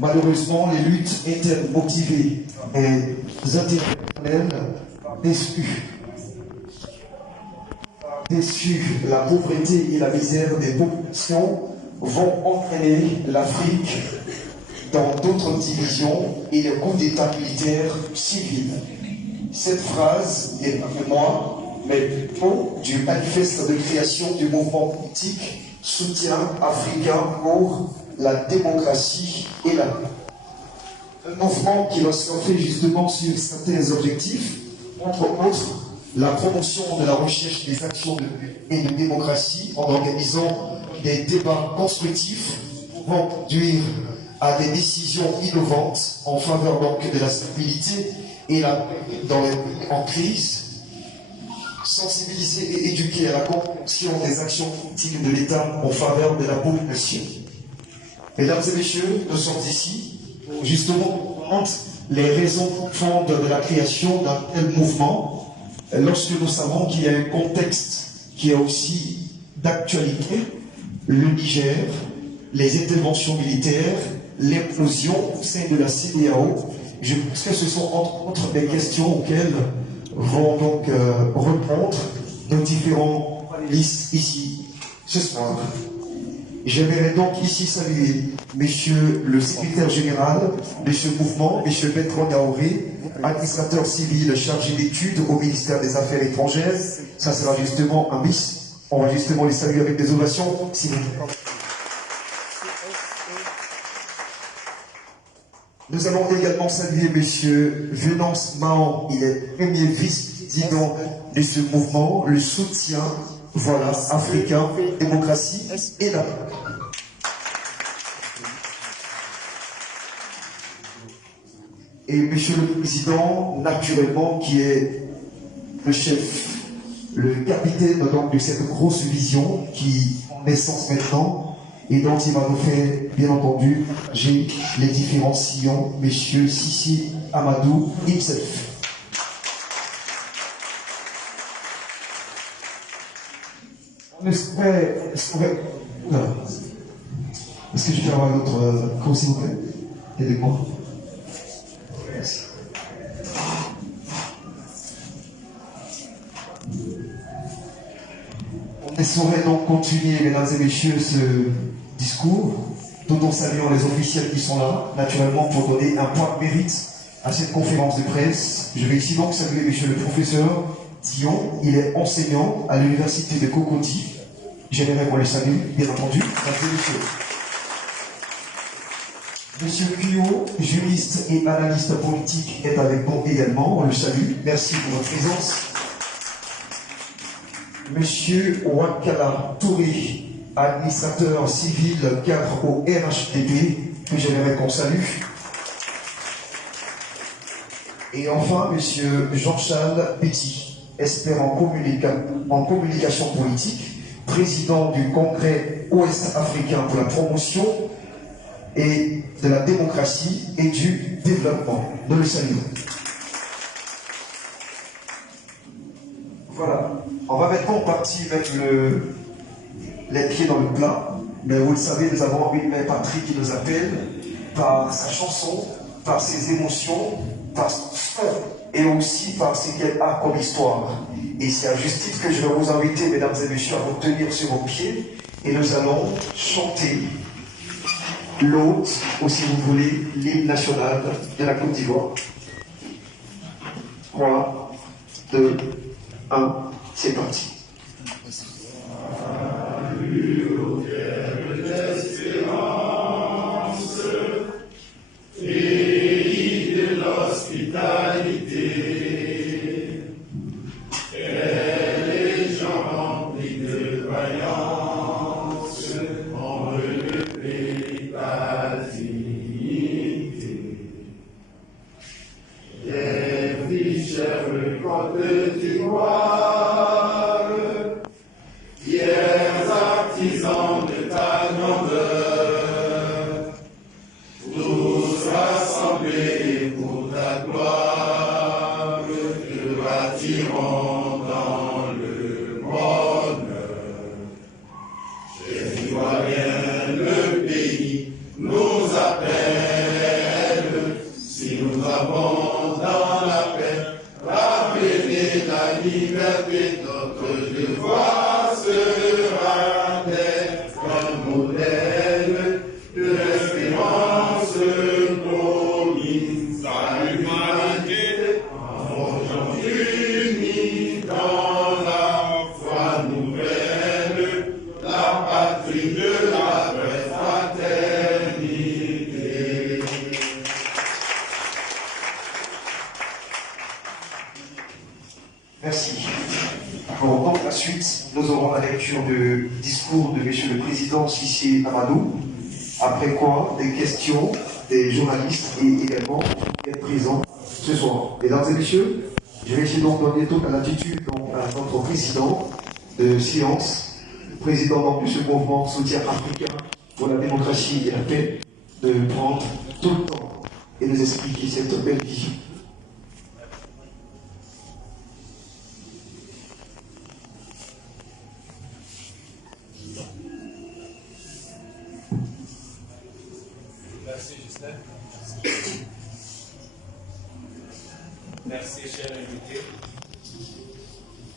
Malheureusement, les luttes intermotivées et interpersonnelles déçues, la pauvreté et la misère des populations vont entraîner l'Afrique dans d'autres divisions et le coup d'État militaire civil. Cette phrase n'est pas de moi, mais plutôt du manifeste de création du mouvement politique Soutien africain pour la démocratie et la paix. Un mouvement qui va se concentrer justement sur certains objectifs, entre autres la promotion de la recherche des actions de paix et de démocratie en organisant des débats constructifs pouvant conduire à des décisions innovantes en faveur donc de la stabilité et la paix dans les pays en crise, sensibiliser et éduquer à la compréhension des actions politiques de l'État en faveur de la population. Mesdames et messieurs, nous sommes ici pour justement comprendre les raisons profondes de la création d'un tel mouvement, lorsque nous savons qu'il y a un contexte qui est aussi d'actualité, le Niger, les interventions militaires, l'implosion au sein de la CEDEAO. Je pense que ce sont entre autres des questions auxquelles vont donc répondre nos différents panélistes ici ce soir. J'aimerais donc ici saluer Monsieur le secrétaire général de ce mouvement, Monsieur Bertrand Daoré, administrateur civil chargé d'études au ministère des Affaires étrangères. Ça sera justement un bis. On va justement les saluer avec des ovations, s'il vous plaît. Nous allons également saluer Monsieur Venance Mahon, il est premier vice-président de ce mouvement, le soutien, voilà, africain, démocratie et la paix. Et Monsieur le Président, naturellement, qui est le chef, le capitaine donc de cette grosse vision qui en naissance maintenant, et dont il va nous faire, bien entendu, j'ai les différents sillons, Monsieur Sissi Amadou himself. Est-ce que je peux avoir un autre cours, s'il vous plaît? Aidez-moi. Merci. On saurait donc continuer, mesdames et messieurs, ce discours, tout en saluant les officiels qui sont là, naturellement pour donner un point de mérite à cette conférence de presse. Je vais ici donc saluer monsieur le professeur Dion, il est enseignant à l'université de Cocody. J'aimerais qu'on le salue, bien entendu. Mesdames et messieurs. Monsieur Cuyot, juriste et analyste politique, est avec nous également. On le salue. Merci pour votre présence. Monsieur Wakala Touré, administrateur civil cadre au RHDP, que j'aimerais qu'on salue. Et enfin, monsieur Jean-Charles Petit, expert en communication politique, président du Congrès ouest-africain pour la promotion et de la démocratie et du développement. Nous le saluons. Voilà. On va maintenant partir mettre les pieds dans le plat. Mais vous le savez, nous avons une mère patrie qui nous appelle par sa chanson, par ses émotions, par son son et aussi par ce qu'elle a comme histoire. Et c'est à juste titre que je vais vous inviter, mesdames et messieurs, à vous tenir sur vos pieds et nous allons chanter l'hôte, ou si vous voulez, l'hymne national de la Côte d'Ivoire. 3, 2, 1, c'est parti. Salut au terre d'espérance, pays de l'hospitalité, et les gens remplis de vaillance ont relevé ta dignité. Des fichères Côte d'Ivoire, fiers artisans de ta grandeur, tous rassemblés pour ta gloire, te bâtirons dans le bonheur. Les Ivoiriens, le pays nous appelle. lecture du discours de Monsieur le Président Sissi Amadou, après quoi des questions des journalistes et également d'être présents ce soir. Mesdames et messieurs, je vais essayer donc donner toute la latitude à notre président de séance, président donc de ce mouvement soutien africain pour la démocratie et la paix, de prendre tout le temps et nous expliquer cette belle vision. Merci Justin. Merci chers invités,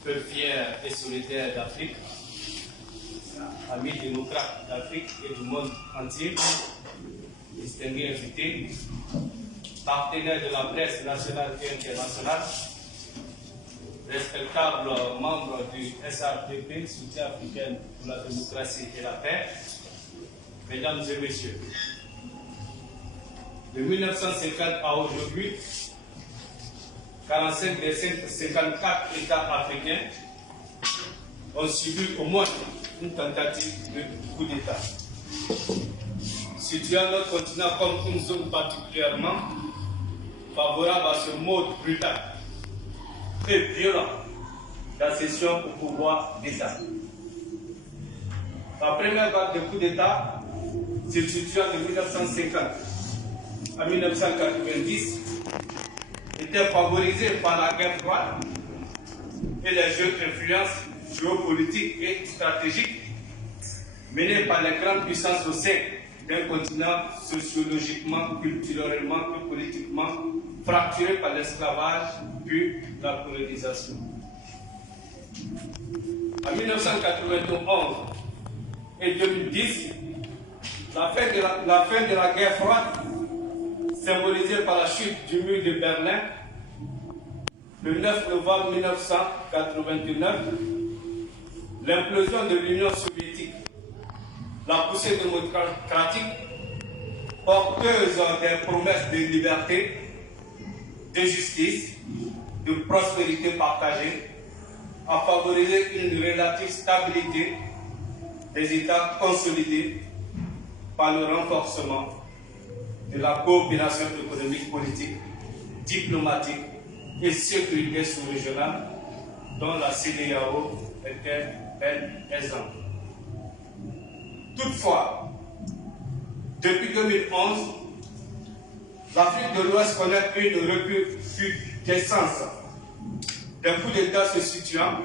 peuple fier et solidaire d'Afrique, amis démocrates d'Afrique et du monde entier, distingués invités, partenaires de la presse nationale et internationale, respectables membres du SAPP, Soutien africain pour la démocratie et la paix, mesdames et messieurs. De 1950 à aujourd'hui, 45 des 54 États africains ont subi au moins une tentative de coup d'État, situant notre continent comme une zone particulièrement favorable à ce mode brutal et violent d'accession au pouvoir d'État. La première vague de coup d'État se situant de 1950 à 1990 était favorisée par la guerre froide et les jeux d'influence géopolitique et stratégique menés par les grandes puissances au sein d'un continent sociologiquement, culturellement et politiquement fracturé par l'esclavage puis la colonisation. En 1991 et 2010, la fin de la guerre froide, symbolisée par la chute du mur de Berlin, le 9 novembre 1989, l'implosion de l'Union soviétique, la poussée démocratique, porteuse des promesses de liberté, de justice, de prospérité partagée, a favorisé une relative stabilité des États consolidés par le renforcement de la coopération économique, politique, diplomatique et sécurité sous-régionale dont la CEDEAO était un exemple. Toutefois, depuis 2011, l'Afrique de l'Ouest connaît une recrudescence d'un coup d'État se situant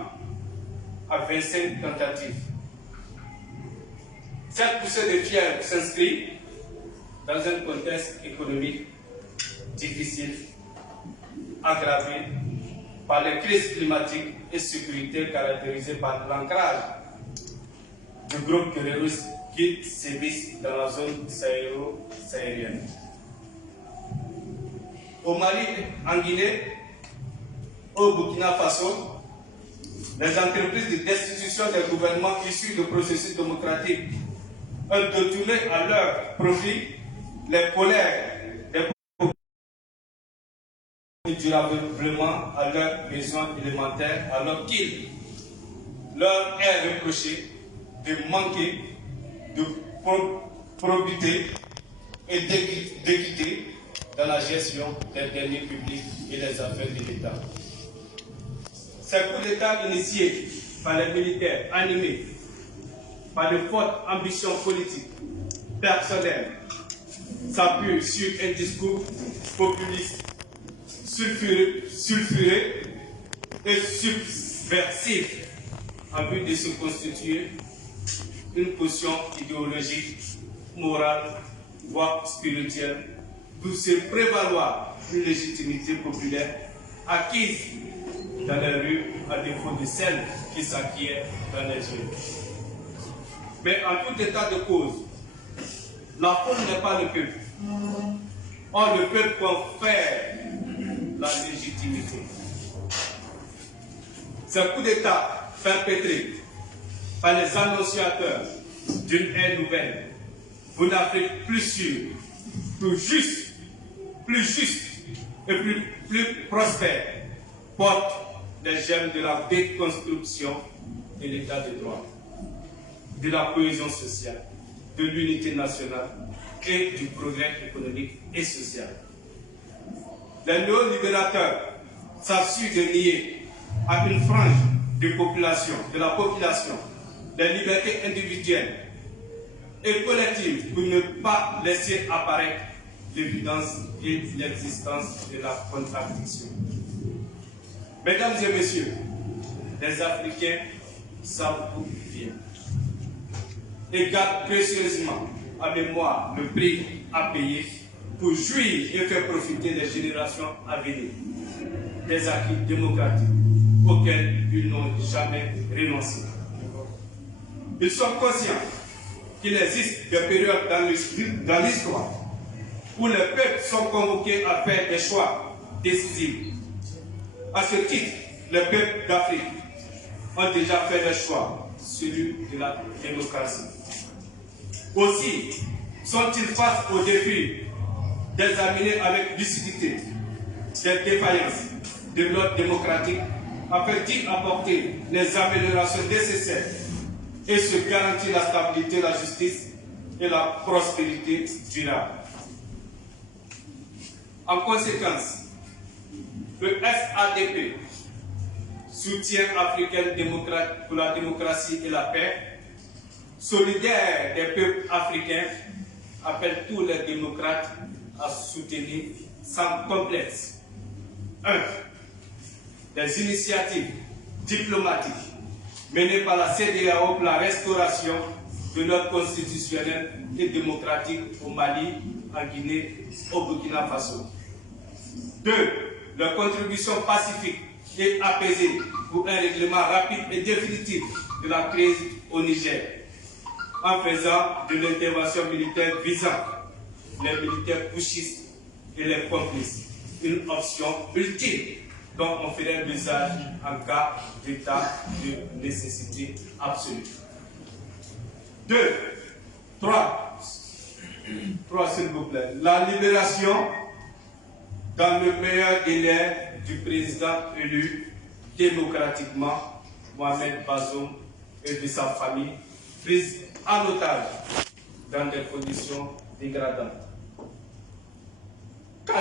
à 25 tentatives. Cette poussée de fièvre s'inscrit dans un contexte économique difficile, aggravé par les crises climatiques et sécuritaires caractérisées par l'ancrage de groupes terroristes qui sévissent dans la zone sahélo-saharienne. Au Mali, en Guinée, au Burkina Faso, les entreprises de destitution des gouvernements issus de processus démocratiques ont détourné à leur profit les colères des populations durablement à leurs besoins élémentaires, alors qu'il leur est reproché de manquer de probité et d'équité dans la gestion des deniers publics et des affaires de l'État. Ces coups d'État initiés par les militaires animés par de fortes ambitions politiques, personnelles, s'appuient sur un discours populiste, sulfuré et subversif en vue de se constituer une caution idéologique, morale, voire spirituelle, d'où se prévaloir une légitimité populaire acquise dans les rues à défaut de celle qui s'acquiert dans les yeux. Mais en tout état de cause, la foule n'est pas le peuple. Or, le peuple confère la légitimité. Ce coup d'État perpétré par les annonciateurs d'une ère nouvelle, pour une Afrique plus sûre, plus juste et plus prospère, porte les germes de la déconstruction de l'état de droit. de la cohésion sociale, de l'unité nationale et du progrès économique et social. Les néolibérateurs s'assurent de lier à une frange de la population, les libertés individuelles et collectives pour ne pas laisser apparaître l'évidence et l'existence de la contradiction. Mesdames et messieurs, les Africains savent tout bien et gardent précieusement à mémoire le prix à payer pour jouir et faire profiter les générations à venir des acquis démocratiques auxquels ils n'ont jamais renoncé. Ils sont conscients qu'il existe des périodes dans l'histoire où les peuples sont convoqués à faire des choix décisifs. À ce titre, les peuples d'Afrique ont déjà fait le choix, celui de la démocratie. Aussi, sont-ils face aux défis d'examiner avec lucidité des défaillances de l'ordre démocratique afin d'y apporter les améliorations nécessaires et se garantir la stabilité, la justice et la prospérité durable. En conséquence, le SADP, Soutien africain pour la démocratie et la paix, solidaire des peuples africains, appelle tous les démocrates à soutenir sans complexe 1. Les initiatives diplomatiques menées par la CEDEAO pour la restauration de l'ordre constitutionnel et démocratique au Mali, en Guinée, au Burkina Faso. 2. Leur contribution pacifique et apaisée pour un règlement rapide et définitif de la crise au Niger, en faisant de l'intervention militaire visant les militaires putschistes et les complices une option ultime dont on ferait l'usage en cas d'état de nécessité absolue. 3, s'il vous plaît. La libération dans le meilleur délai du président élu démocratiquement, Mohamed Bazoum, et de sa famille, prise en otage dans des conditions dégradantes. 4.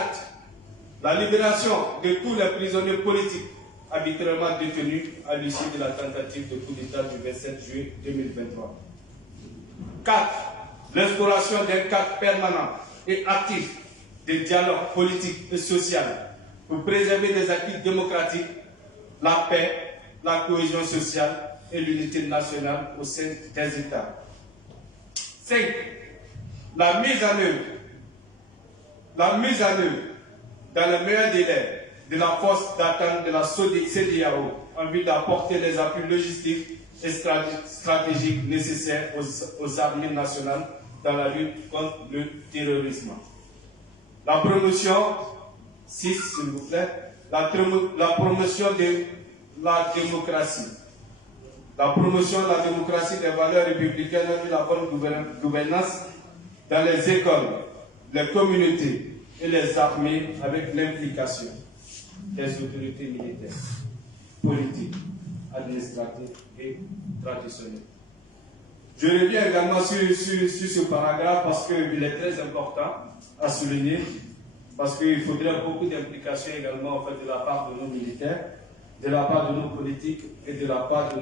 La libération de tous les prisonniers politiques arbitrairement détenus à l'issue de la tentative de coup d'État du 27 juillet 2023. 4. L'instauration d'un cadre permanent et actif de dialogue politique et social pour préserver les acquis démocratiques, la paix, la cohésion sociale et l'unité nationale au sein des États. 5. La mise en œuvre dans le meilleur délai de la force d'attente de la CEDEAO en vue d'apporter les appuis logistiques et stratégiques nécessaires aux armées nationales dans la lutte contre le terrorisme. La promotion, 6 s'il vous plaît, la promotion de la démocratie. La promotion de la démocratie, des valeurs républicaines et de la bonne gouvernance dans les écoles, les communautés et les armées avec l'implication des autorités militaires, politiques, administratives et traditionnelles. Je reviens également sur ce paragraphe parce qu'il est très important à souligner, parce qu'il faudrait beaucoup d'implications également en fait, de la part de nos militaires, de la part de nos politiques et de la part de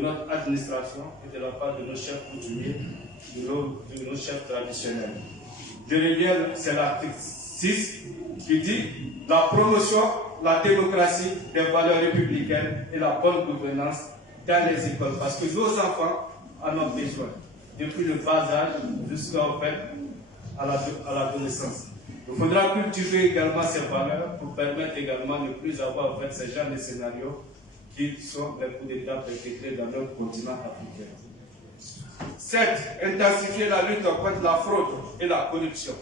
notre administration et de la part de nos chefs coutumiers, de nos chefs traditionnels. Je reviens, c'est l'article 6 qui dit la promotion, la démocratie, des valeurs républicaines et la bonne gouvernance dans les écoles. Parce que nos enfants en ont besoin, depuis le bas âge jusqu'à l'adolescence. Il faudra cultiver également ces valeurs pour permettre également de ne plus avoir en fait, ces genres de scénarios qui sont les coups d'État perpétrés dans notre continent africain. 7. Intensifier la lutte contre la fraude et la corruption.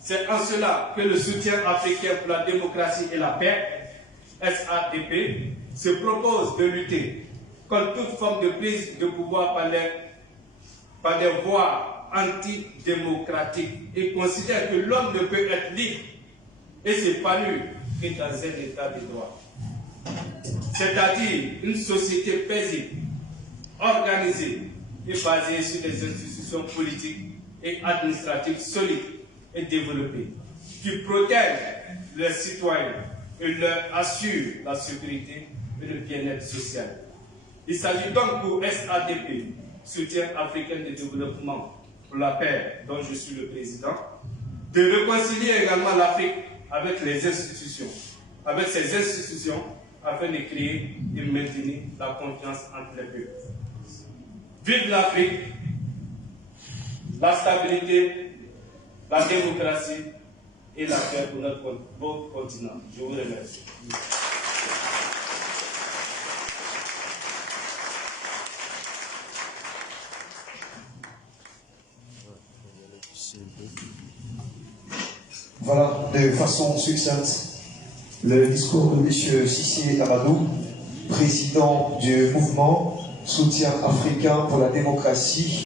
C'est en cela que le soutien africain pour la démocratie et la paix, SADP, se propose de lutter contre toute forme de prise de pouvoir par des voies antidémocratiques et considère que l'homme ne peut être libre et s'épanouir que dans un état de droit. C'est-à-dire une société paisible organisée et basée sur des institutions politiques et administratives solides et développées, qui protègent les citoyens et leur assurent la sécurité et le bien-être social. Il s'agit donc pour SADP, Soutien africain de développement pour la paix, dont je suis le président, de réconcilier également l'Afrique avec les institutions, avec ces institutions, afin de créer et maintenir la confiance entre les peuples. Vive l'Afrique, la stabilité, la démocratie et la paix pour notre beau continent. Je vous remercie. Voilà, de façon succincte, le discours de M. Sissi Amadou, président du mouvement Soutien africain pour la démocratie.